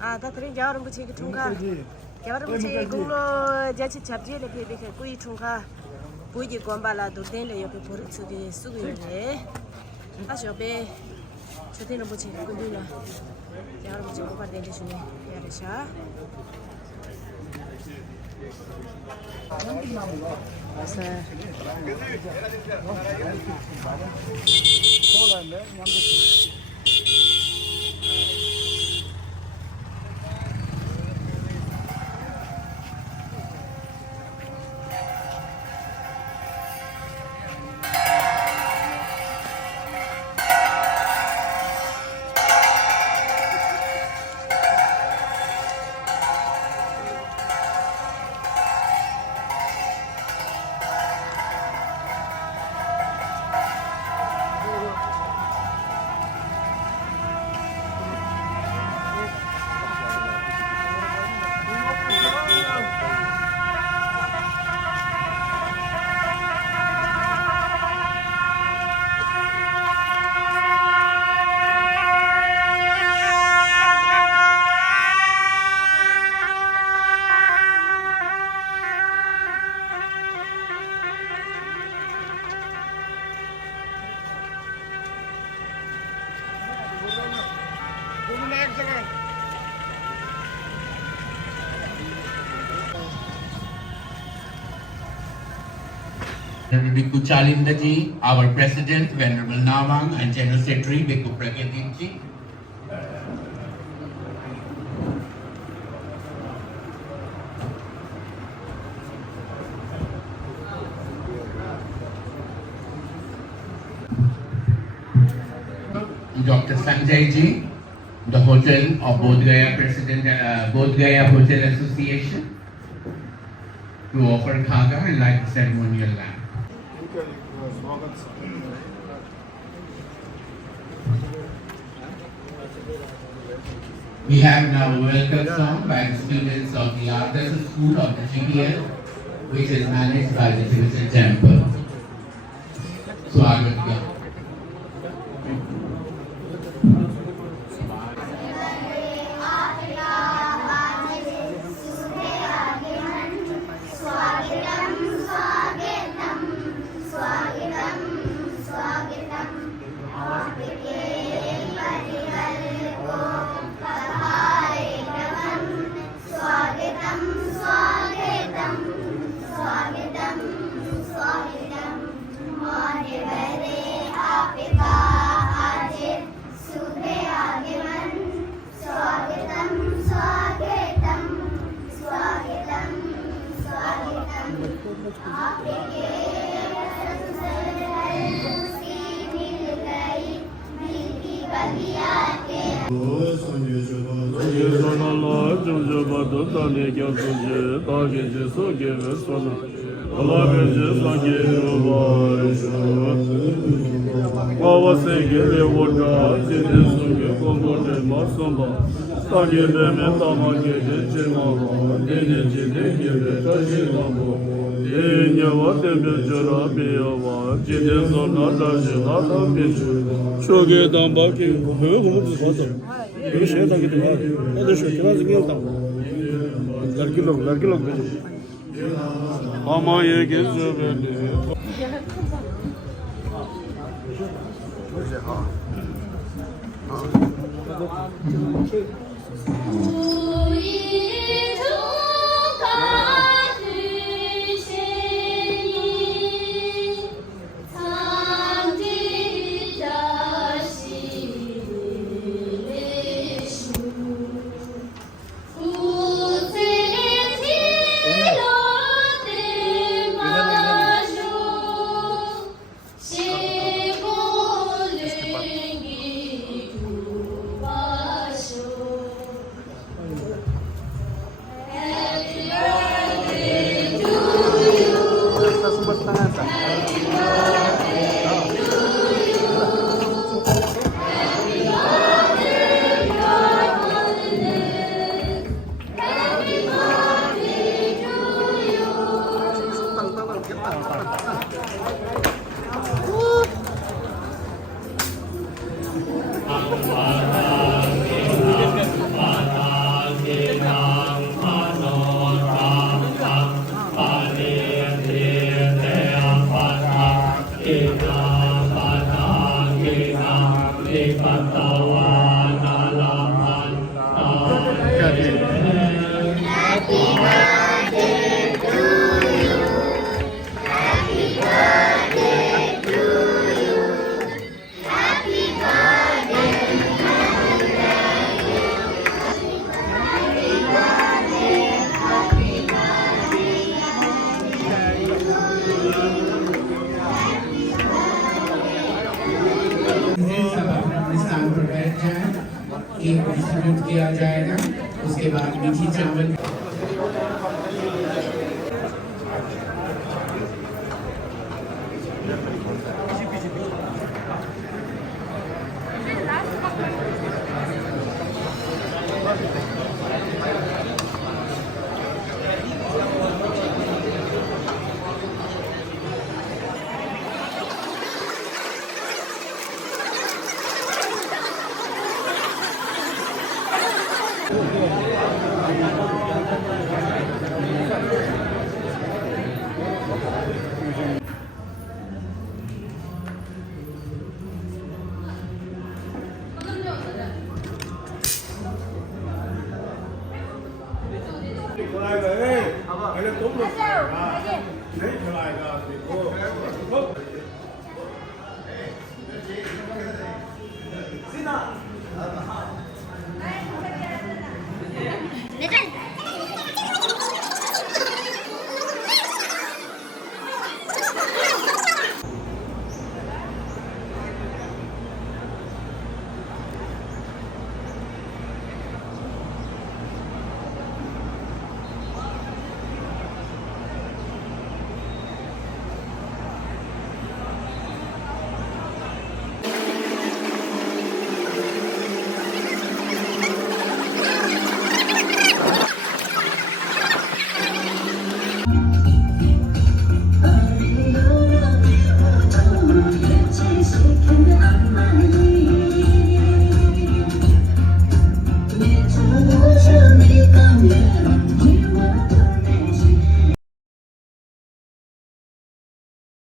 다들이 여름부터 그 중가 여름부터 공로 자치 잡지를 이렇게 꾸이 중가 보이지 건발라도 된래 옆에 버릇이 쓰고요. 아셔배 저대는 뭐 제가 근데나 여름부터 고발 된데 주네. 야르샤. 그래서 Venerable Bhikkhu Chalinda Ji, our President, Venerable Nawang, and General Secretary, Bhikkhu Prakadip Ji. Dr. Sanjay Ji, the Hotel of Bodh Gaya President, Bodh Gaya Hotel Association, to offer Khaga and light the ceremonial lamp. We have now a welcome song by the students of the Artisan School of the GPL, which is managed by the Tibetan Temple. Swagat Kya. सब अपना स्थान पर बैठ जाए, cake distribute किया जाएगा, उसके बाद मीठी चावल 내가